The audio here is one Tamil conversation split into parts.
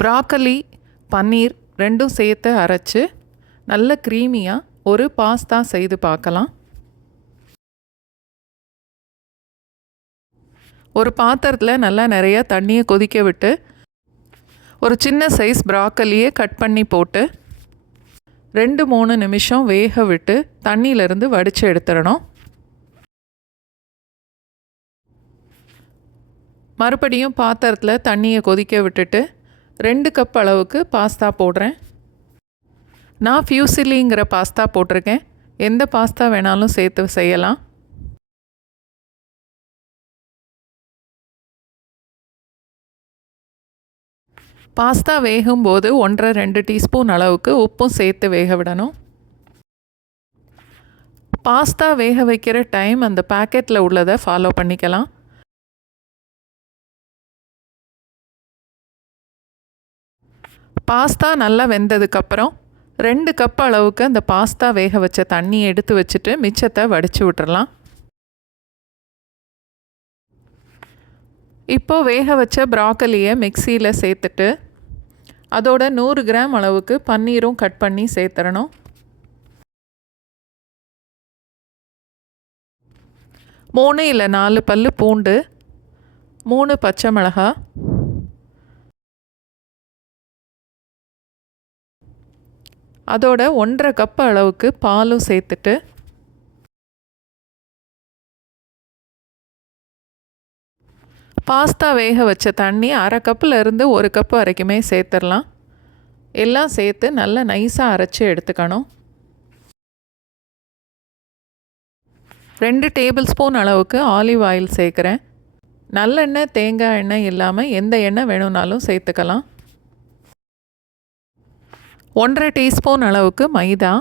ப்ராக்கலி பன்னீர் ரெண்டும் சேர்த்து அரைச்சி நல்ல க்ரீமியாக ஒரு பாஸ்தா செய்து பார்க்கலாம். ஒரு பாத்திரத்தில் நல்லா நிறையா தண்ணியை கொதிக்க விட்டு ஒரு சின்ன சைஸ் ப்ராக்கலியை கட் பண்ணி போட்டு 2-3 நிமிஷம் வேக விட்டு தண்ணியிலேருந்து வடித்து எடுத்துடணும். மறுபடியும் பாத்திரத்தில் தண்ணியை கொதிக்க விட்டுட்டு 2 கப் அளவுக்கு பாஸ்தா போடுறேன். நான் ஃபியூசிலிங்கிற பாஸ்தா போட்டிருக்கேன். எந்த பாஸ்தா வேணாலும் சேர்த்து செய்யலாம். பாஸ்தா வேகும்போது 1-2 டீஸ்பூன் அளவுக்கு உப்பும் சேர்த்து வேக விடணும். பாஸ்தா வேக வைக்கிற டைம் அந்த பேக்கெட்டில் உள்ளதை ஃபாலோ பண்ணிக்கலாம். பாஸ்தா நல்லா வெந்ததுக்கப்புறம் 2 கப் அளவுக்கு அந்த பாஸ்தா வேக வச்ச தண்ணியை எடுத்து வச்சுட்டு மிச்சத்தை வடித்து விட்டுறலாம். இப்போது வேக வச்ச ப்ராக்கலியை மிக்சியில் சேர்த்துட்டு அதோட 100 கிராம் அளவுக்கு பன்னீரும் கட் பண்ணி சேர்த்துடணும். 3 இல்லை 4 பல்லு பூண்டு, 3 பச்சை மிளகாய், அதோட 1.5 கப் அளவுக்கு பாலும் சேர்த்துட்டு பாஸ்தா வேக வச்ச தண்ணி 1/2 கப்பில் இருந்து 1 கப் வரைக்குமே சேர்த்துடலாம். எல்லாம் சேர்த்து நல்லா நைஸாக அரைச்சி எடுத்துக்கணும். 2 டேபிள் ஸ்பூன் அளவுக்கு ஆலிவ் ஆயில் சேர்க்குறேன். நல்லெண்ணெய் தேங்காய் எண்ணெய் இல்லாமல் எந்த எண்ணெய் வேணும்னாலும் சேர்த்துக்கலாம். 1/2 டீஸ்பூன் அளவுக்கு மைதா,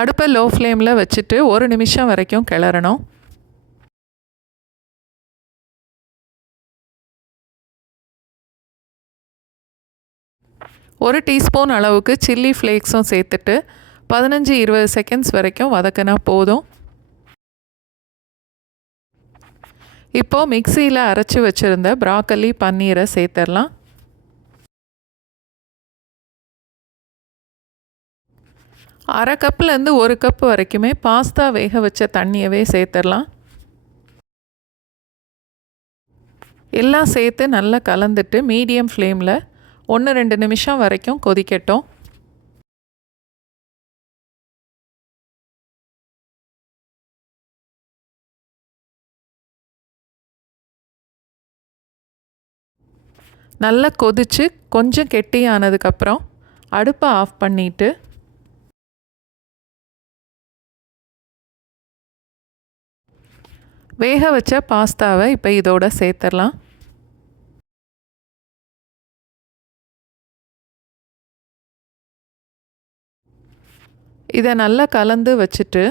அடுப்பை லோ ஃப்ளேமில் வச்சுட்டு 1 நிமிஷம் வரைக்கும் கிளறணும். ஒரு டீஸ்பூன் அளவுக்கு சில்லி ஃப்ளேக்ஸும் சேர்த்துட்டு 15-20 செகண்ட்ஸ் வரைக்கும் வதக்கினா போதும். இப்போது மிக்சியில் அரைச்சி வச்சுருந்த ப்ராக்கலி பன்னீரை சேர்த்துடலாம். அரை கப்லேருந்து 1 கப் வரைக்குமே பாஸ்தா வேக வச்ச தண்ணியவே சேர்த்துடலாம். எல்லாம் சேர்த்து நல்லா கலந்துட்டு மீடியம் ஃப்ளேமில் 1-2 நிமிஷம் வரைக்கும் கொதிக்கட்டும். நல்லா கொதித்து கொஞ்சம் கெட்டியானதுக்கப்புறம் அடுப்பை ஆஃப் பண்ணிவிட்டு வேக வச்ச பாஸ்தாவை இப்போ இதோட சேர்த்துடலாம். இதை நல்லா கலந்து வச்சுட்டு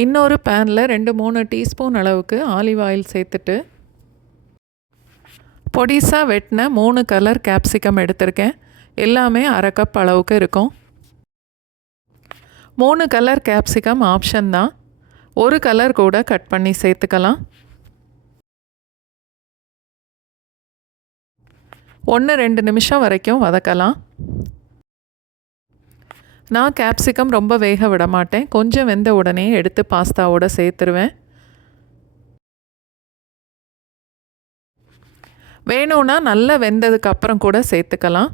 இன்னொரு பேனில் 2-3 டீஸ்பூன் அளவுக்கு ஆலிவ் ஆயில் சேர்த்துட்டு பொடிசாக வெட்டின 3 கலர் கேப்சிகம் எடுத்திருக்கேன். எல்லாமே 1/2 கப் அளவுக்கு இருக்கும். 3 கலர் கேப்சிகம் ஆப்ஷன் தான். 1 கலர் கூட கட் பண்ணி சேர்த்துக்கலாம். 1-2 நிமிஷம் வரைக்கும் வதக்கலாம். நான் கேப்சிகம் ரொம்ப வேக விட மாட்டேன். கொஞ்சம் வெந்த உடனே எடுத்து பாஸ்தாவோட சேர்த்துருவேன். வேணும்னா நல்லா வெந்ததுக்கு அப்புறம் கூட சேர்த்துக்கலாம்.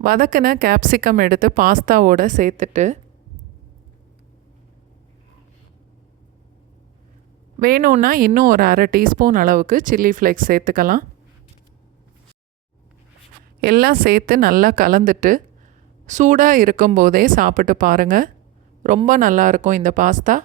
வதக்கின கேப்சிகம் எடுத்து பாஸ்தாவோட சேர்த்துட்டு வேணும்னா இன்னும் ஒரு 1/2 டீஸ்பூன் அளவுக்கு சில்லி ஃப்ளேக்ஸ் சேர்த்துக்கலாம். எல்லாம் சேர்த்து நல்லா கலந்துட்டு சூடாக இருக்கும்போதே சாப்பிட்டு பாருங்கள். ரொம்ப நல்லாயிருக்கும் இந்த பாஸ்தா.